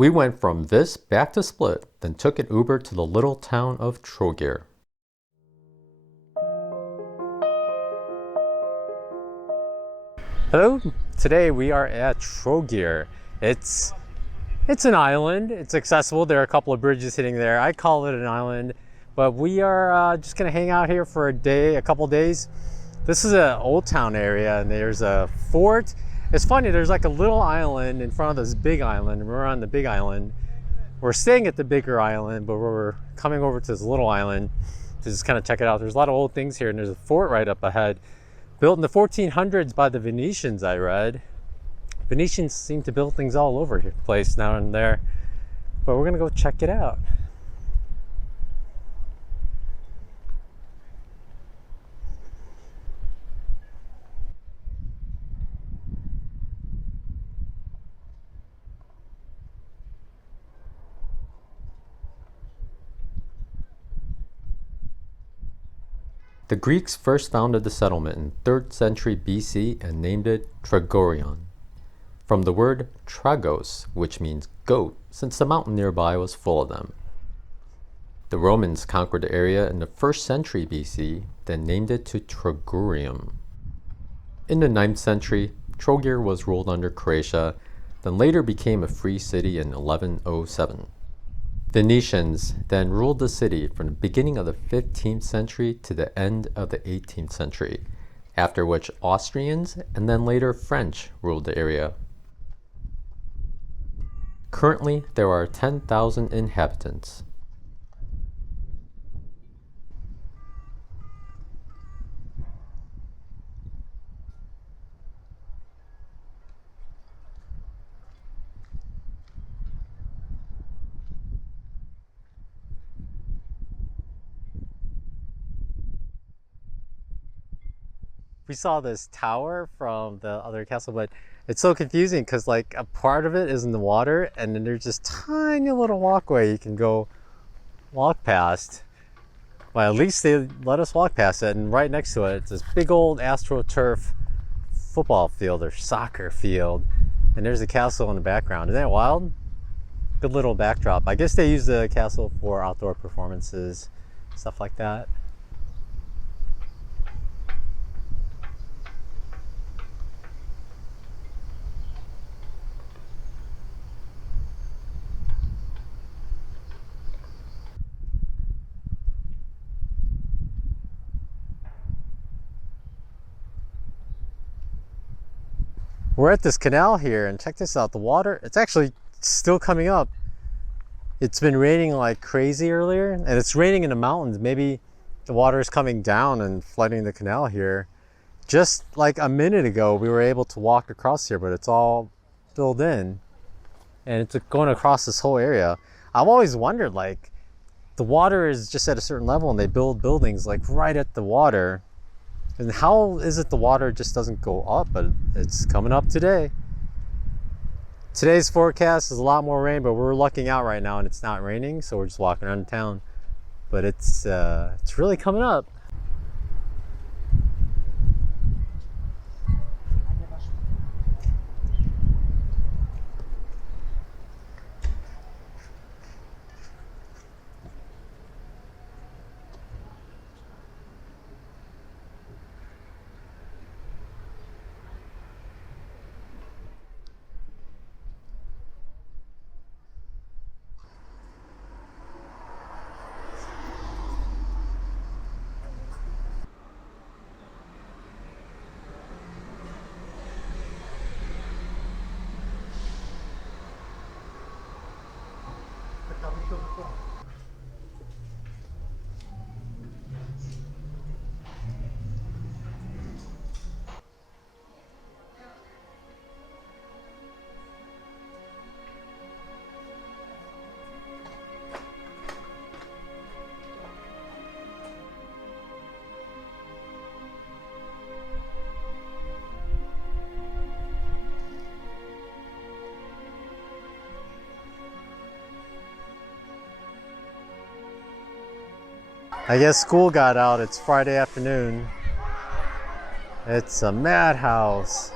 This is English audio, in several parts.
We went from this back to Split, then took an Uber to the little town of Trogir. Hello, today we are at Trogir. It's an island, it's accessible, there are a couple of bridges hitting there. I call it an island, but we are just gonna hang out here for a couple days. This is an old town area and there's a fort. It's funny, there's like a little island in front of this big island, and we're on the big island. We're staying at the bigger island, but we're coming over to this little island to just kind of check it out. There's a lot of old things here and there's a fort right up ahead. Built in the 1400s by the Venetians, I read. Venetians seem to build things all over the place now and there. But we're gonna go check it out. The Greeks first founded the settlement in 3rd century BC and named it Trogirion, from the word tragos, which means goat, since the mountain nearby was full of them. The Romans conquered the area in the 1st century BC, then named it to Trogirium. In the 9th century, Trogir was ruled under Croatia, then later became a free city in 1107. Venetians then ruled the city from the beginning of the 15th century to the end of the 18th century, after which Austrians and then later French ruled the area. Currently, there are 10,000 inhabitants. We saw this tower from the other castle, but it's so confusing because like a part of it is in the water and then there's this tiny little walkway you can go walk past. Well, at least they let us walk past it, and right next to it, it's this big old AstroTurf football field or soccer field. And there's a castle in the background. Isn't that wild? Good little backdrop. I guess they use the castle for outdoor performances, stuff like that. We're at this canal here, and check this out. The water, it's actually still coming up. It's been raining like crazy earlier, and it's raining in the mountains. Maybe the water is coming down and flooding the canal here. Just like a minute ago, we were able to walk across here, but it's all filled in. And it's going across this whole area. I've always wondered, like, the water is just at a certain level, and they build buildings like right at the water. And how is it the water just doesn't go up, but it's coming up today. Today's forecast is a lot more rain, but we're lucking out right now and it's not raining, so we're just walking around town. But it's really coming up. I guess school got out. It's Friday afternoon. It's a madhouse.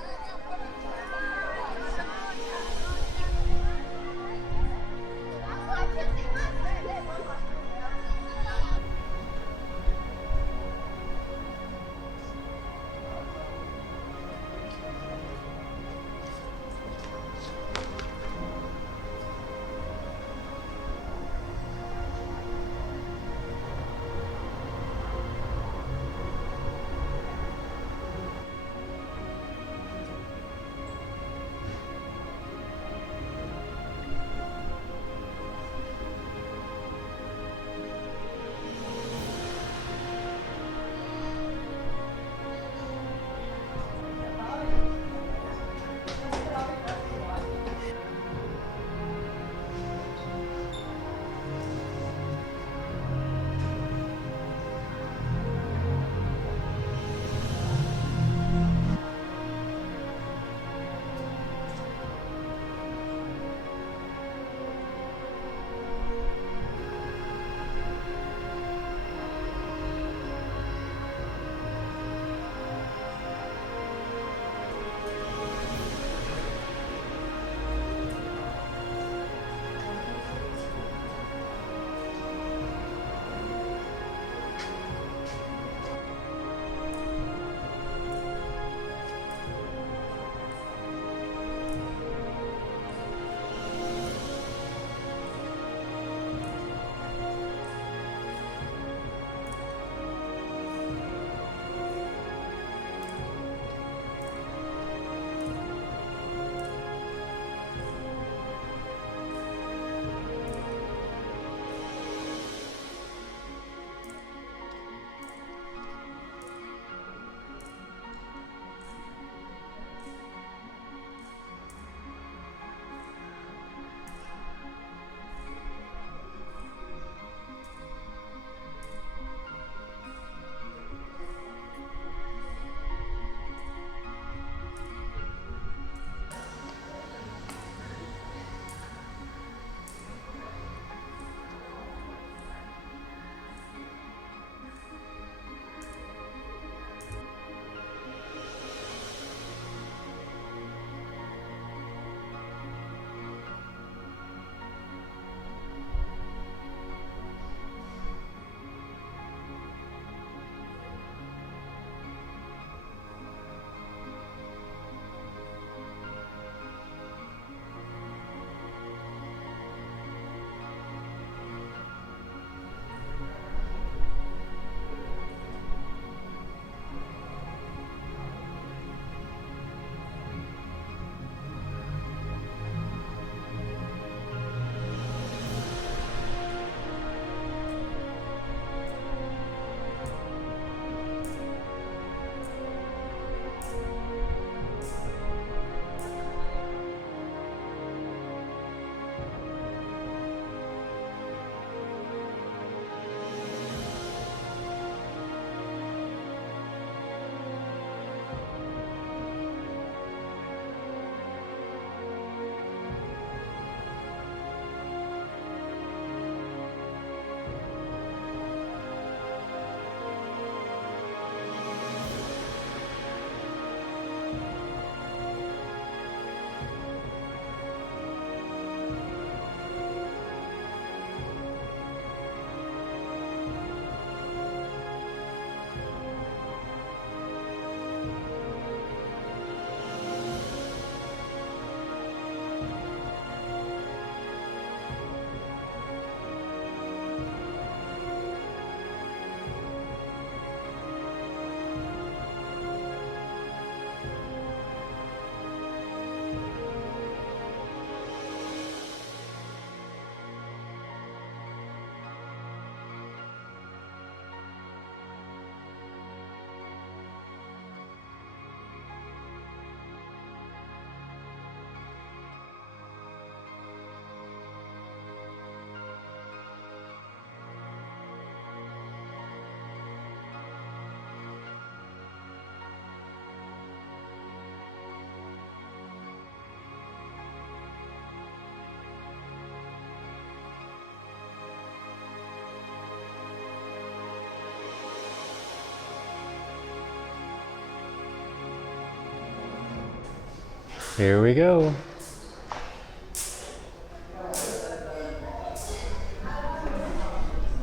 Here we go.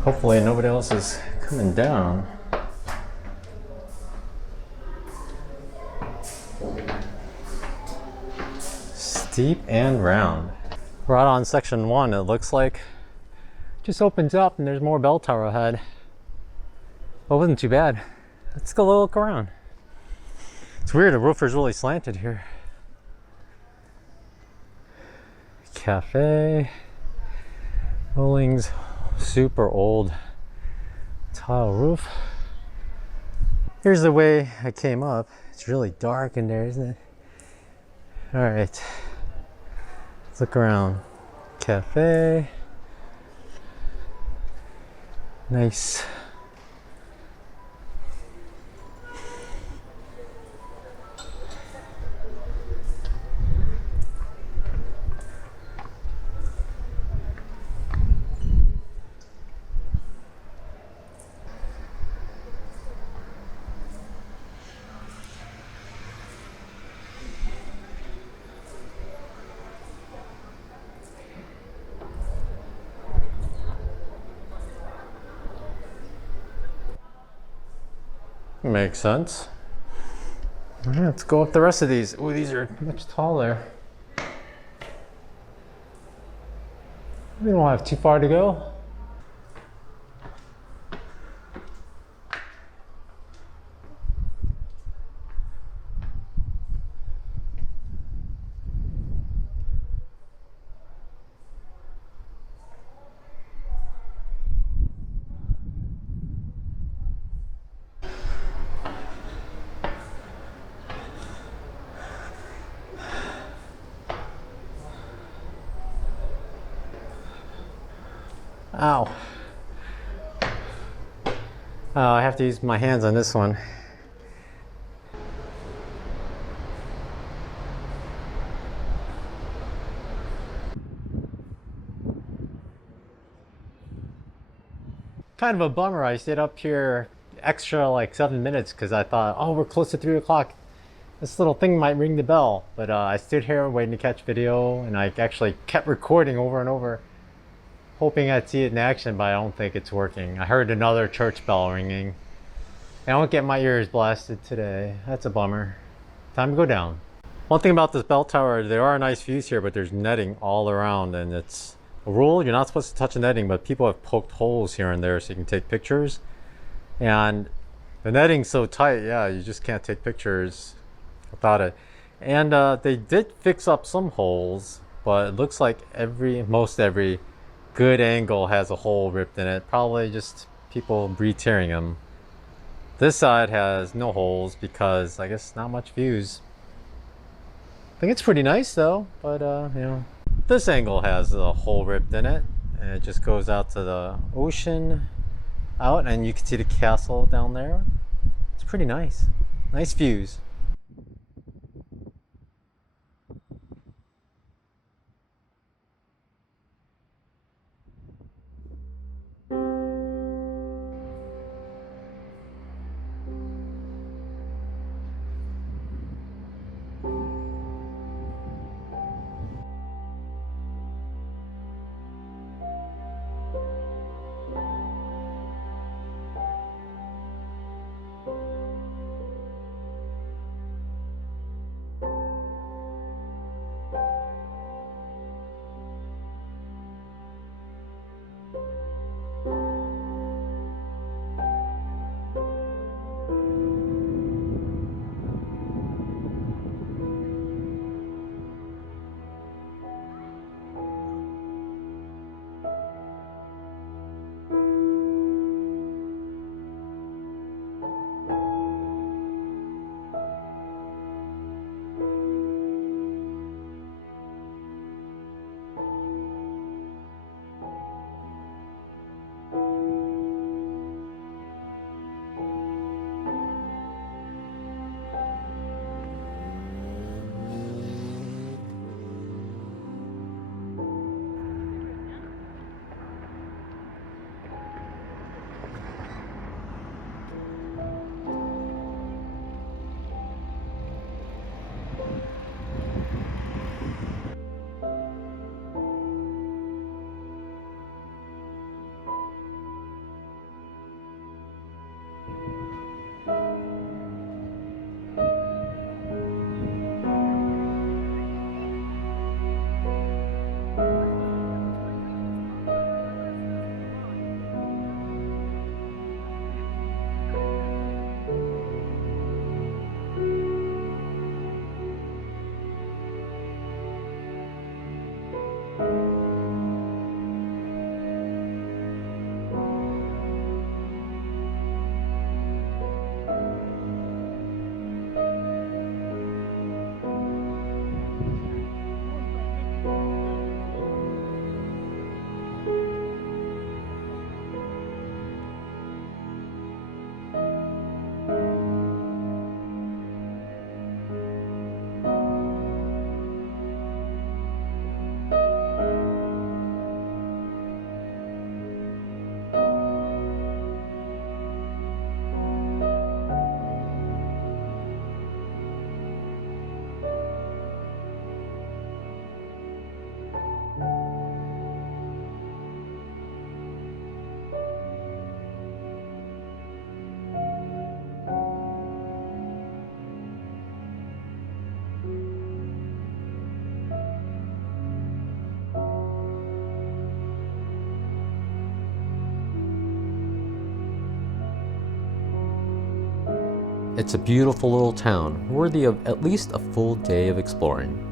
Hopefully nobody else is coming down. Steep and round. We're out on section 1, it looks like. Just opens up and there's more bell tower ahead. Well, it wasn't too bad. Let's go look around. It's weird, the roof is really slanted here. Cafe. Rollings. Super old tile roof. Here's the way I came up. It's really dark in there, isn't it? All right. Let's look around. Cafe. Nice. Makes sense. All right, let's go up the rest of these. Oh, these are much taller. We don't have too far to go. Ow. Oh, I have to use my hands on this one. Kind of a bummer. I stayed up here extra like 7 minutes because I thought, oh, we're close to 3 o'clock. This little thing might ring the bell. But I stood here waiting to catch video, and I actually kept recording over and over, hoping I'd see it in action, but I don't think it's working. I heard another church bell ringing. I don't get my ears blasted today. That's a bummer. Time to go down. One thing about this bell tower, there are nice views here, but there's netting all around, and it's a rule, you're not supposed to touch the netting, but people have poked holes here and there so you can take pictures. And the netting's so tight, yeah, you just can't take pictures without it. And they did fix up some holes, but it looks like most every good angle has a hole ripped in it. Probably just people re-tearing them. This side has no holes because I guess not much views. I think it's pretty nice though, but you know. This angle has a hole ripped in it, and it just goes out to the ocean out, and you can see the castle down there. It's pretty nice. Nice views. It's a beautiful little town, worthy of at least a full day of exploring.